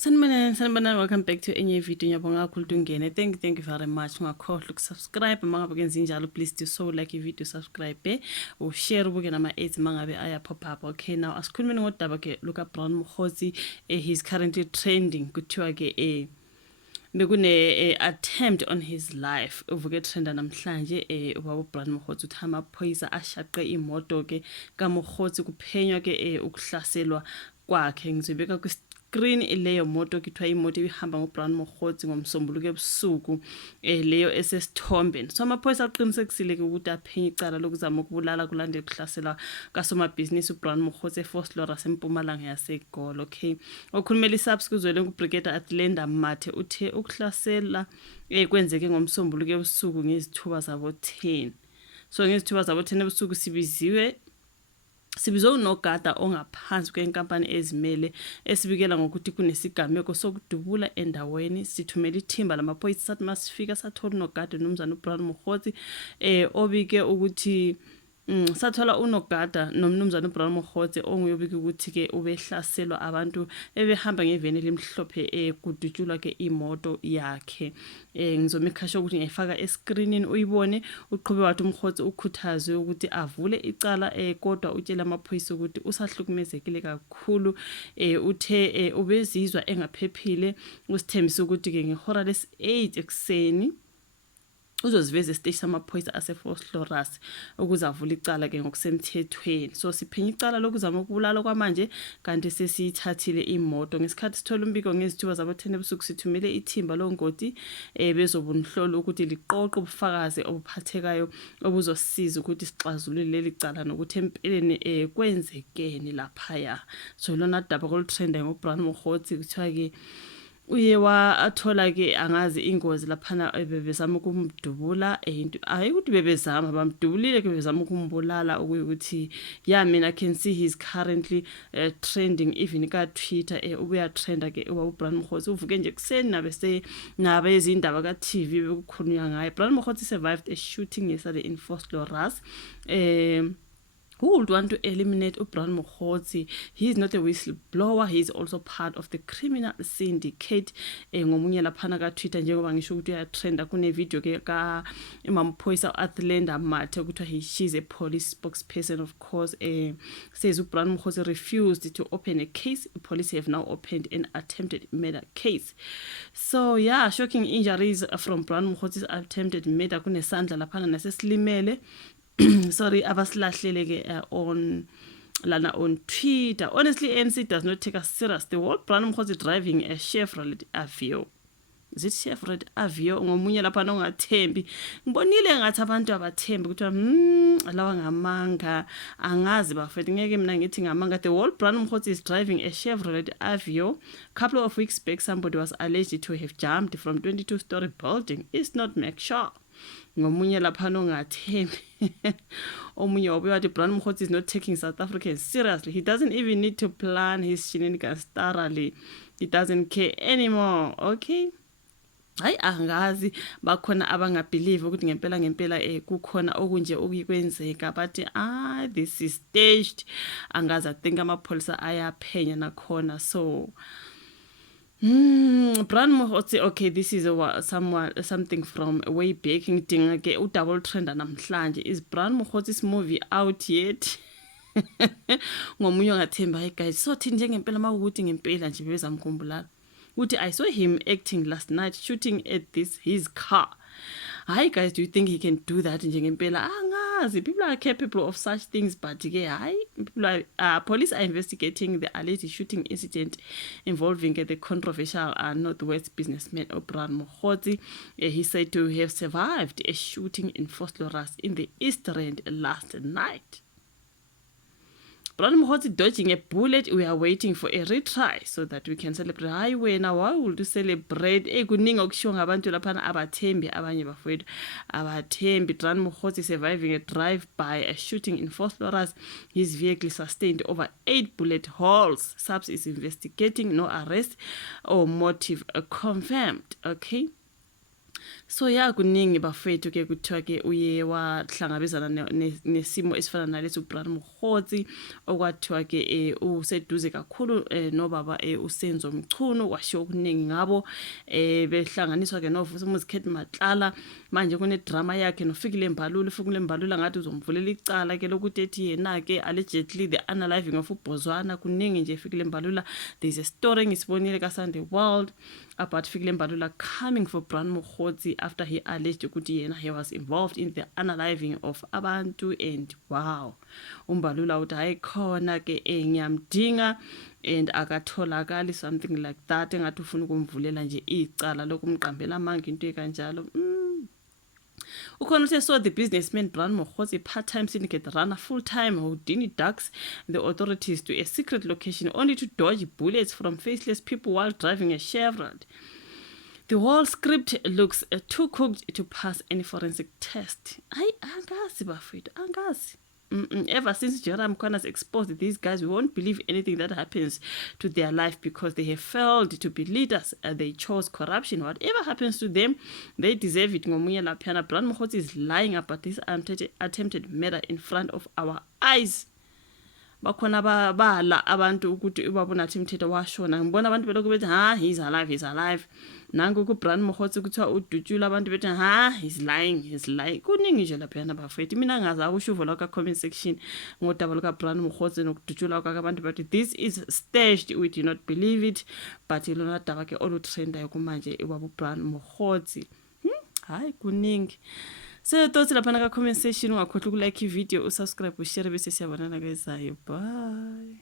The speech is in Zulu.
Sanibonani, welcome back to enye video. Ngiyabonga kakhulu ungene. Thank you very much. Ungakhohlwa ukusubscribe mangabe kenza njalo, please do so, like video, subscribe, share ubuke nama ads mangabe aya pop up. Okay, now asikhulumeni ngodaba ke Luka Brown Mokgotsi. He's currently trending kuthiwa ke bekune attempt on his life uvuke trenda namhlanje ubaba Brown Mokgotsi uthi amaphoyisa ashaqe imoto ke kaMokgotsi kuphenywa ke ukuhlaselwa kwakhe. Ngizobeka screen leyo moto kuthiwa imoto ibihamba ngoBrown Mokgotsi ngomsombuluko ebusuku leyo esesithombeni. So amaphoyisa aqinisekisile ukuthi aphenye icala lokuzama ukubulala kulandela ukuhlasela kasomabhizinisi uBrown Mokgotsi eForslorus eMpumalanga yaseGoli. Okay, okhulumela isabs kuzwele uBrigadier Athlenda Mathe uthe ukuhlasela kwenzeke ngomsombuluko ebusuku ngezithuba zabo 10. So ngezithuba zabo 10 ebusuku sibizwe unogada ongaphansi kwenkampani ezimele esibikela ngokuthi kunesigameko sokudubula endaweni. Sithumela ithimba lamaphoyisa sathi masifika sathola unogada nomzana uBrown Mokgotsi obike ukuthi sathola unogada nomnumzana uBrown Mokgotsi onguyobika ukuthi ke ubehlaselwa abantu ebehamba ngeveni elimhlophe kudutshulwa ke imoto yakhe. Ngizomkhasha ukuthi ngiyifaka escreenini uyibone. Uqhube wathi uMokgotsi ukhuthazwe ukuthi avule icala kodwa utshela amaphoyisa ukuthi usahlukumezekile kakhulu. Uthe ubezizwa engaphephile, usithembisa ukuthi ke ngehora lesi-8 ekseni uzoziveza esiteshi samaphoyisa aseForslorus ukuze avule icala ke ngokusemthethweni. So siphenya icala lokuzama ukubulala kwamanje kanti sesiyithathile imoto. Ngesikhathi sithola umbiko ngezithuba zabo 10 ebusuku sithumele ithimba longoti bezobunhlolo ukuthi liqoqe ubufakazi obuphathekayo obuzosiza ukuthi sixazulule leli cala nokuthi empeleni kwenzekeni laphaya. So lona daba kolutrenda ngoBrown Mokgotsi kuthiwa ke uye athola ke angazi ingozi laphana bebezama ukumdubula into ayikuthi bebezama bamdubulile ke bebezama ukumbulala ukuthi mina can see he's currently trending even ka Twitter ubuya trenda ke uBrown Mokgotsi uvuke nje kuseni nabe izindaba ka TV bekukhulunywa ngaye. Brown Mokgotsi survived a shooting yesterday in Forslorus. Who would want to eliminate uBrown Mokgotsi? He is not a whistleblower. He is also part of the criminal syndicate. Ngomunye laphana ka Twitter njengoba ngisho ukuthi uyatrenda kune video ke ka imamaphoyisa Athlenda Mathe ukuthi she's a police spokesperson, of course. Says uBrown Mokgotsi refused to open a case. Police have now opened an attempted murder case. So yeah, shocking injuries from Brown Mokgotzi's attempted murder kunesandla laphana nasesilimele. Sorry, abasilahlele ke on Twitter. Honestly, ANC does not take us serious. The whole Brown Mokgotsi driving a Chevrolet Aveo. Is it Chevrolet Aveo? Ngomunye lapha nongathembi. Ngibonile ngathi abantu abathembi ukuthi lawa ngamanga angazi bafethu ngeke mina ngithi ngamanga. The whole Brown Mokgotsi is driving a Chevrolet Aveo. Couple of weeks back somebody was alleged to have jumped from 22-story building. It's not Mac Shaw. Ngomunye lapha nongathembi. Omunye wabuya wathi Brown Mokgotsi is not taking South Africans seriously. He doesn't even need to plan his shenanigans thoroughly. He doesn't care anymore. Okay, hayi angazi bakhona abangabelieve ukuthi ngempela kukhona okunje okuyikwenzeka, but this is staged. Angazi, I think amapholisa ayaphenya nakhona. So Brown Mokgotsi, okay, this is something from way back. Ngidinga ke udouble trender namhlanje. Is Brown Mokgotzi's movie out yet? Ngomunye ngathemba, hey guys, so thini njengempela makuthi ngempela nje bezamkhumbulala ukuthi I saw him acting last night shooting at his car. Hi guys, do you think he can do that njengempela? Angazi, people are capable of such things, but people are police are investigating the alleged shooting incident involving the controversial Northwest businessman Brown Mokgotsi. He said to have survived a shooting in Forslorus in the East Rand last night. Brown Mokgotsi dodging a bullet. We are waiting for a retry so that we can celebrate. Hayi wena, why would you celebrate? Kuningi okushiwo ngabantu laphana abathembi, abanye bafowethu abathembi. Brown Mokgotsi surviving a drive-by a shooting in Forslorus. His vehicle sustained over 8 bullet holes. SAPS is investigating. No arrest or motive confirmed. Okay. So ya kuningi bafethu ke kuthiwa ke uye wahlangabezana nesimo esifana nalesi uBrand Mokgotsi okwathiwa ke useduze kakhulu nobaba uSenzo Mchunu kwashiwo okuningi ngabo behlanganiswa ke noVusumuzi Matlala manje kune drama yakhe noFikile Mbalula ngathi uzomvulela icala ke lokuthi ethi yena ke allegedly the unaliving of uBhozwana kuningi nje Fikile Mbalula. There's a story ngisibonile ka Sunday World about Fikile Mbalula coming for Brand Mokgotsi after he alleged ukuthi yena he was involved in the unaliving of abantu, and wow, uMbalula uthi hayi khona ke ngiyamdinga and akatholakali something like that, engathi ufuna ukumvulela nje icala lokumqambela amanga into ekanjalo. Ukhona saw the businessman Brand Mokgotsi, part-time syndicate runner, full-time Houdini ducks the authorities to a secret location only to dodge bullets from faceless people while driving a Chevrolet. The whole script looks too cooked to pass any forensic test. Angazi bafethu, angazi. Ever since Joram Corners exposed these guys, we won't believe anything that happens to their life because they have failed to be leaders. They chose corruption. Whatever happens to them, they deserve it. Ngomunye laphana, Brand Mokgotsi is lying about this attempted murder in front of our eyes. Bakhona bala abantu ukuthi ubabona Tim Thetho washona. Ngibona abantu belokhu bethi he's alive. Nangu ku Brand Mokgotsi kuthiwa udutshula abantu bethi he's lying. Kuningi nje laphana bafethu. Mina ngazi akushuvo la ka comment section ngodaba luka Brand Mokgotsi nokudutshula kwabantu bathi this is staged, we do not believe it, but ilona daba ke olutrenda kumanje ubaba Brand Mokgotsi. Hayi kuningi. So thoughts laphana ka comment section, ungakhohlwa ukulike video, usubscribe, ushare bese siyabonana kwezayo. Bye.